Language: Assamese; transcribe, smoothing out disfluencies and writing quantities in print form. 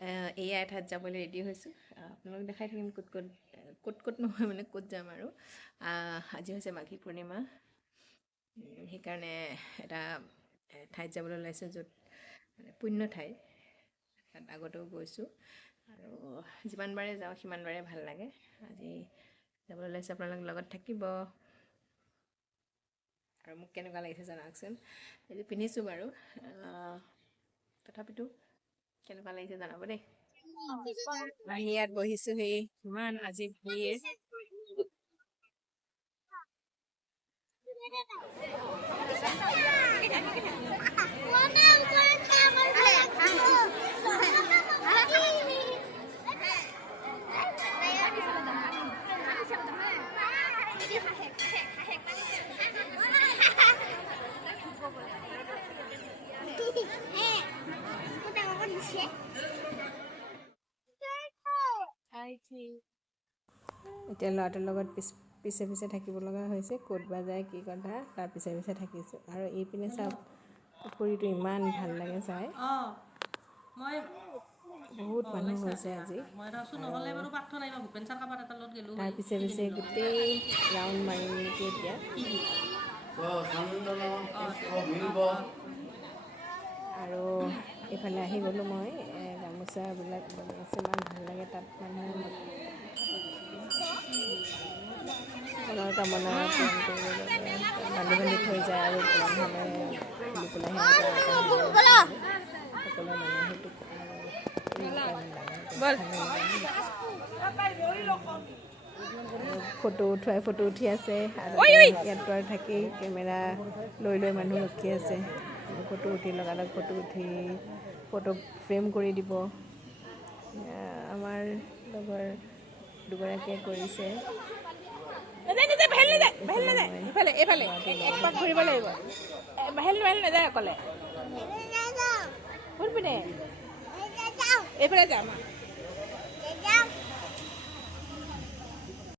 এয়া এঠাইত যাবলৈ ৰেডি হৈছোঁ। আপোনালোক দেখাই থাকিম ক'ত নহয় মানে ক'ত যাম আৰু। আজি হৈছে মাঘী পূৰ্ণিমা, সেইকাৰণে এটা ঠাইত যাবলৈ ওলাইছোঁ য'ত পুণ্য ঠাই। তাত আগতেও গৈছোঁ আৰু যিমানবাৰে যাওঁ সিমানবাৰে ভাল লাগে। আজি যাবলৈ ওলাইছোঁ, আপোনালোক লগত থাকিব আৰু মোক কেনেকুৱা লাগিছে জনাওকচোন। এইটো পিন্ধিছোঁ বাৰু, তথাপিতো কেনেকুৱা লাগিছে জনাব দেই। আমি ইয়াত বহিছোঁ, সেই ইমান আজি ভিৰ। এতিয়া ল'ৰাটোৰ লগত পিছে পিছে থাকিব লগা হৈছে, ক'ত বা যায় কি কথা, তাৰ পিছে পিছে থাকিছোঁ। আৰু এইপিনে চাওক, পুখুৰীটো ইমান ভাল লাগে চাই। বহুত মানুহ হৈছে আজি। তাৰ পিছে পিছে গোটেই ৰাউণ্ড মাৰিম নেকি এতিয়া। আৰু এইফালে আহি গ'লোঁ মই। গামোচাবিলাক বনাইছে, ইমান ভাল লাগে তাত মানুহে মনৰ কামনা পূৰণ কৰিবলৈ বান্ধি বান্ধি থৈ যায় আৰু পূৰণ হ'লে খুলি পেলাই সকলো মানুহে সেইটো ফটো উঠি আছে। আৰু ইয়াত বাৰু থাকেই, কেমেৰা লৈ মানুহ ৰখি আছে। ফটো উঠি লগালগ ফটো ফ্ৰেম কৰি দিব। আমাৰ লগৰ দুগৰাকীয়ে কৰিছে। ঘূৰিব লাগিব, নাযায় অকলে। এইফালে যাম।